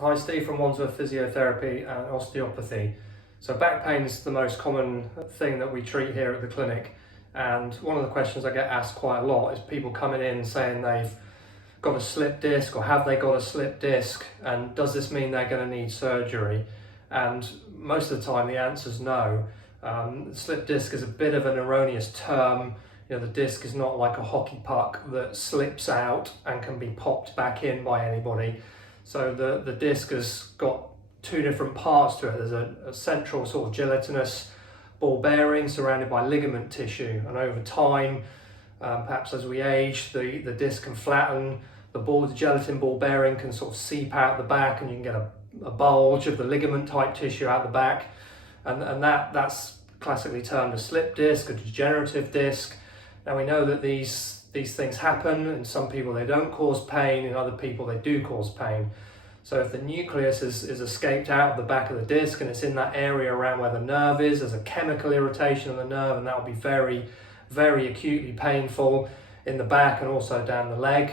Hi, Steve from Wandsworth Physiotherapy and Osteopathy. So back pain is the most common thing that we treat here at the clinic, and one of the questions I get asked quite a lot is people coming in saying they've got a slip disc or have they got a slip disc, and does this mean they're going to need surgery? And most of the time the answer is no. Slip disc is a bit of an erroneous term. The disc is not like a hockey puck that slips out and can be popped back in by anybody. So the disc has got two different parts to it. There's a central sort of gelatinous ball bearing surrounded by ligament tissue, and over time, perhaps as we age, the disc can flatten, the gelatin ball bearing can sort of seep out the back, and you can get a bulge of the ligament type tissue out the back, and that's classically termed a slip disc, a degenerative disc. Now we know that these things happen. In some people they don't cause pain, in other people they do cause pain. So if the nucleus is escaped out of the back of the disc and it's in that area around where the nerve is, there's a chemical irritation of the nerve, and that will be very, very acutely painful in the back and also down the leg.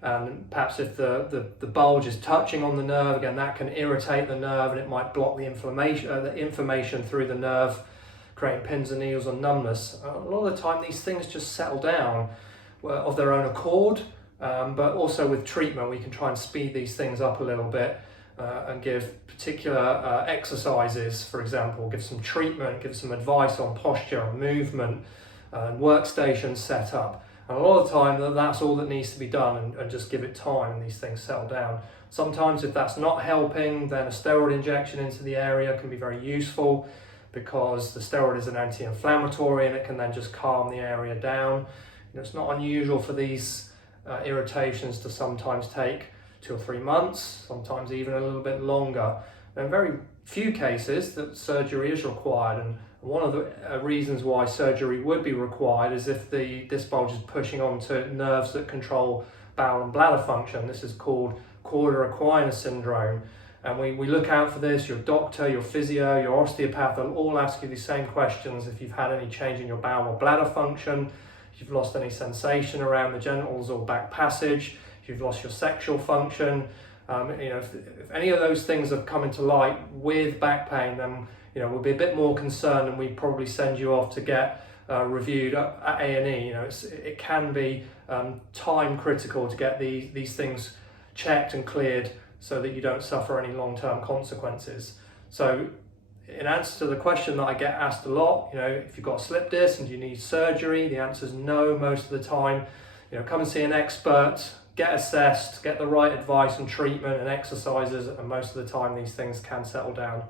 And perhaps if the bulge is touching on the nerve, again, that can irritate the nerve and it might block the information through the nerve, creating pins and needles or numbness. A lot of the time these things just settle down of their own accord, but also with treatment we can try and speed these things up a little bit and give particular exercises, for example, give some treatment, give some advice on posture and movement and workstation setup. And a lot of the time that's all that needs to be done, and just give it time and these things settle down. Sometimes if that's not helping, then a steroid injection into the area can be very useful, because the steroid is an anti-inflammatory and it can then just calm the area down. It's not unusual for these irritations to sometimes take 2 or 3 months, sometimes even a little bit longer. In very few cases that surgery is required, and one of the reasons why surgery would be required is if the disc bulge is pushing onto nerves that control bowel and bladder function. This is called Cauda-Equina syndrome. And we look out for this. Your doctor, your physio, your osteopath, they'll all ask you the same questions. If you've had any change in your bowel or bladder function, if you've lost any sensation around the genitals or back passage, if you've lost your sexual function, if any of those things have come into light with back pain, then we'll be a bit more concerned, and we'd probably send you off to get reviewed at A&E. It can be time critical to get these things checked and cleared so that you don't suffer any long-term consequences. So in answer to the question that I get asked a lot, if you've got a slip disc and do you need surgery, the answer is no most of the time. Come and see an expert, get assessed, get the right advice and treatment and exercises, and most of the time these things can settle down.